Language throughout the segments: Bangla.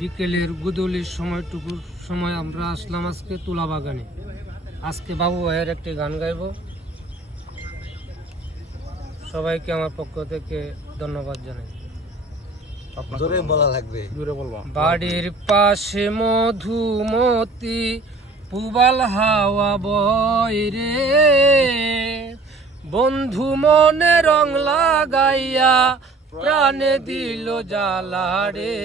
বিকেলের গুদলির সময় আমরা আসলাম আজকে তুলা বাগানে। আজকে বাবু ভাইয়ের একটি গান গাইব। সবাইকে আমার পক্ষ থেকে ধন্যবাদ জানাই। জোরে বলা লাগবে, জোরে বলবা। বাড়ির পাশে মধুমতি পুবাল হাওয়া বয় রে, বন্ধু মনে রং লাগাইয়া প্রাণে দিল জ্বালা রে।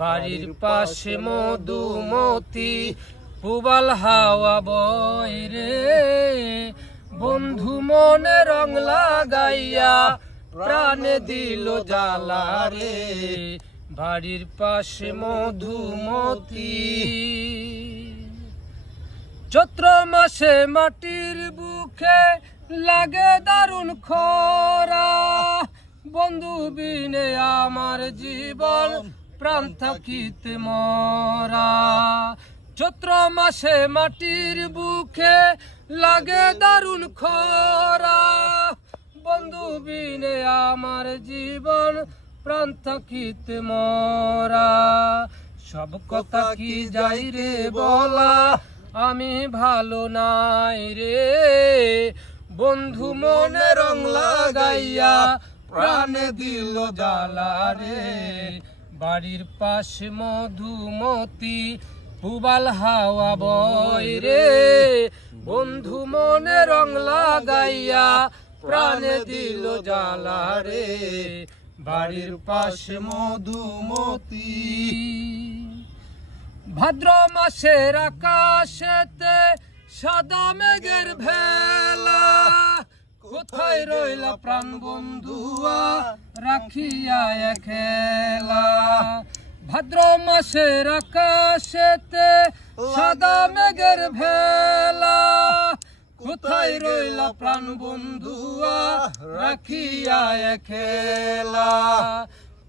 বাড়ির পাশে মধুমতি পুবাল হাওয়া বয় রে, বন্ধু মনে রং লাগাইয়া প্রাণে দিল জ্বালা রে। বাড়ির পাশে মধুমতি। চৈত্র মাসে মাটির বুকে লাগে দারুণ খরা, বন্ধু বিনে আমার জীবন প্রাণ থাকিতে মরা। চৈত্র মাসে মাটির বুকে লাগে দারুণ খরা, বন্ধু বিনে আমার জীবন প্রাণ থাকিতে মরা। সব কথা কি যাই রে বলা, আমি ভালো নাই রে, বন্ধু মনে রং লাগাইয়া প্রাণে দিল জ্বালা রে। বাড়ির পাশে মধুমতি পুবাল হাওয়া বয় রে, বন্ধু মনে রং লাগাইয়া প্রাণে দিল জ্বালা রে। বাড়ির পাশে মধুমতি। ভাদ্র মাসের আকাশেতে সাদা মেঘের ভেলা, কোথায় রইলা প্রাণ বন্ধুয়া রাখিয়া খেলা। ভাদ্র মাসের আকাশেতে সাদা মেঘের ভেলা, কোথায় রইলা প্রাণ বন্ধুয়া রাখিয়া খেলা।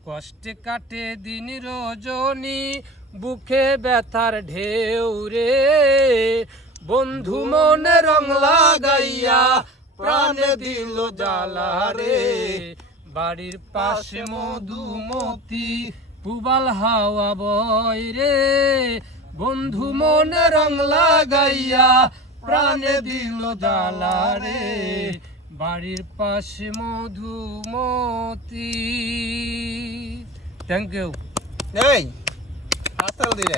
কষ্টে কাটে দিন রজনী বুকে ব্যথার ঢেউ রে, বন্ধু মনে রং লাগাইয়া প্রাণে দিল জ্বালা রে। বাড়ির পাশে মধুমতি পুবাল হাওয়া বয় রে, বন্ধু মনে রং লাগাইয়া প্রাণে দিল জ্বালা রে। বাড়ির পাশে মধুমতি। Thank you. এই আস্তে দিলে